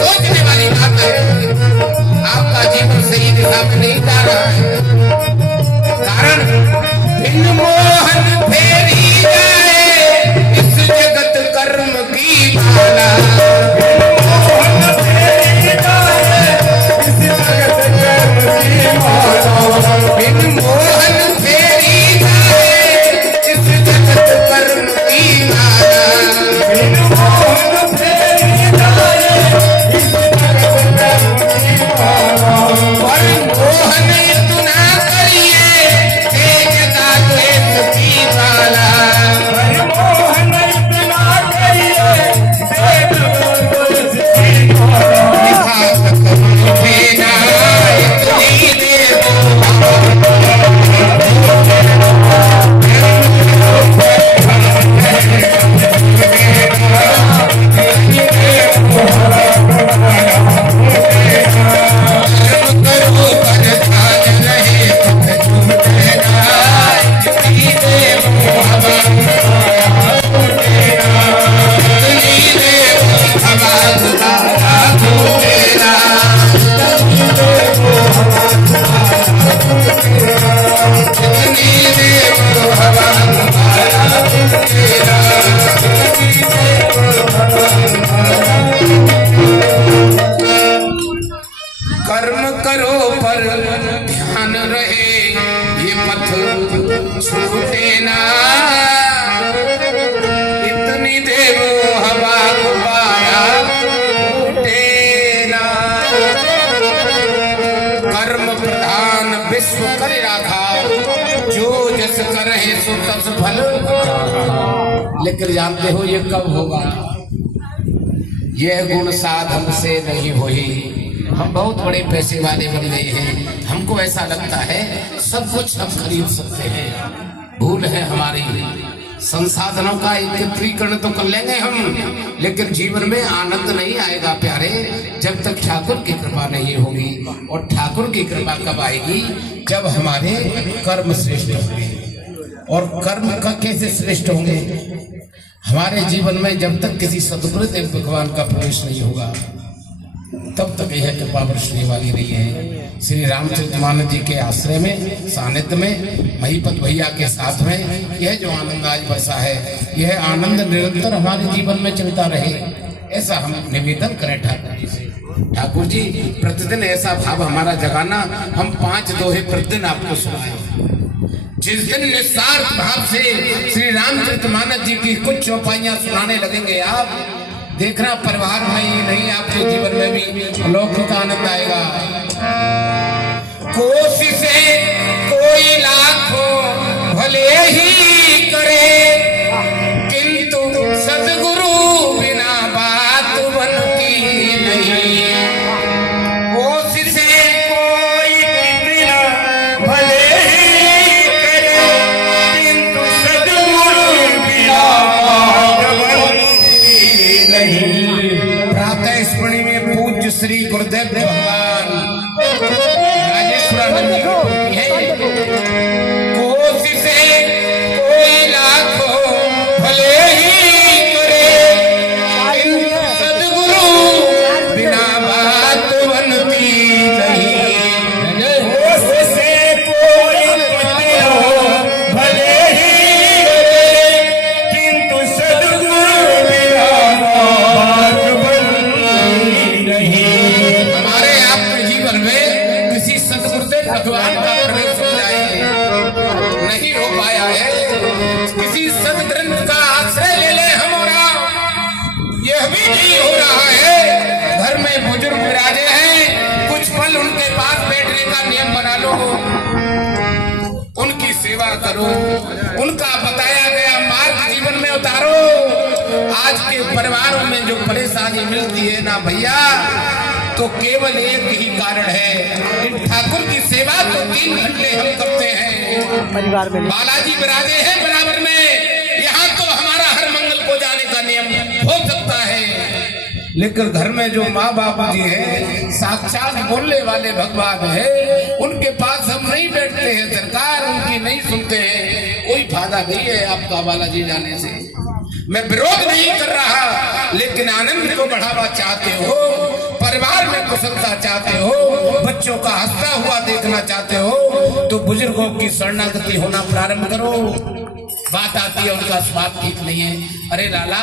सोचने वाली बात है। आपका जीवन सही दिशा में नहीं जा रहा है, कारण बिन मोहन फेरी जाए इस जगत कर्म की माला। बिन मोहन फेरी जाए इस जगत कर्म की माला। और मोहन इतना करिए तेज का द्वेष की माला। कर्म करो पर ध्यान रहे ये पथ छूटे ना। इतनी देव हवा गुब्बारा फूटे ना। कर्म प्रधान विश्व कर राखा जो जस करे सो तस फल। लेकिन जानते हो ये कब होगा? यह गुण साधन से नहीं होई। हम बहुत बड़े पैसे वाले बन गए हैं, हमको ऐसा लगता है सब कुछ हम खरीद सकते हैं। भूल है हमारी। संसाधनों का एकत्रीकरण तो कर लेंगे हम, लेकिन जीवन में आनंद नहीं आएगा प्यारे जब तक ठाकुर की कृपा नहीं होगी। और ठाकुर की कृपा कब आएगी? जब हमारे कर्म श्रेष्ठ होंगे। और कर्म का कैसे श्रेष्ठ होंगे? हमारे जीवन में जब तक किसी सद्गुरुदेव भगवान का प्रवेश नहीं होगा तब तक यह कृपा बरसने वाली नहीं है। श्री रामचरितमानस जी के आश्रय में, सानिध्य में, महिपत भैया के साथ में यह जो आनंद आज बरसा है, यह आनंद निरंतर हमारे जीवन में चलता रहे, ऐसा हम निवेदन करें ठाकुर जी से। ठाकुर जी प्रतिदिन ऐसा भाव हमारा जगाना, हम 5 दोहे प्रतिदिन आपको सुनाए। जिस दिन निस्वार्थ भाव से श्री रामचरितमानस जी की कुछ चौपाइयां सुनाने लगेंगे आप, देखना परिवार में ही नहीं आपके जीवन में भी अलौकिक आनंद आएगा। कोशिशें कोई लाखों भले ही करे, किंतु सद्गुरु बिना बात बनती नहीं। कोशिशें कोई बिना भले ही करे, किंतु सद्गुरु बिना बात बनती नहीं। प्रातः स्मरणी में पूज्य श्री गुरुदेव भगवान राजेश्वरानंद जी की है। कोशिशें कोई लाखों भले ही करे, किंतु सद्गुरु बिना बात बनती नहीं। कोशिशें कोई भले ही करे, किंतु सद्गुरु बिना बात बनती नहीं। हमारे आपके जीवन में किसी सद्गुरुदेव भगवान का प्रवेश हो जाए, नहीं हो पाया है। किसी सदग्रंथ का आश्रय ले ले हम, और यह भी नहीं हो रहा है। घर में बुजुर्ग विराजे हैं, कुछ पल उनके पास बैठने का नियम बना लो, उनकी सेवा करो, उनका बताया गया मार्ग जीवन में उतारो। आज के परिवारों में जो परेशानी मिलती है ना भैया, तो केवल एक ही कारण है, इन ठाकुर की सेवा तो 3 घंटे हम करते हैं। परिवार में बालाजी विराजे हैं बराबर में, यहाँ तो हमारा हर मंगल को जाने का नियम हो सकता है, लेकिन घर में जो माँ बाप जी हैं, साक्षात बोलने वाले भगवान है, उनके पास हम नहीं बैठते हैं। सरकार उनकी नहीं सुनते हैं, कोई फायदा नहीं है आपका बालाजी जाने से। मैं विरोध नहीं कर रहा, लेकिन आनंद को बढ़ावा चाहते हो चाहते हो, बच्चों का हंसता हुआ देखना चाहते हो, तो बुजुर्गों की शरणागति होना प्रारंभ करो। बात आती है उनका स्वाद ठीक नहीं है, अरे लाला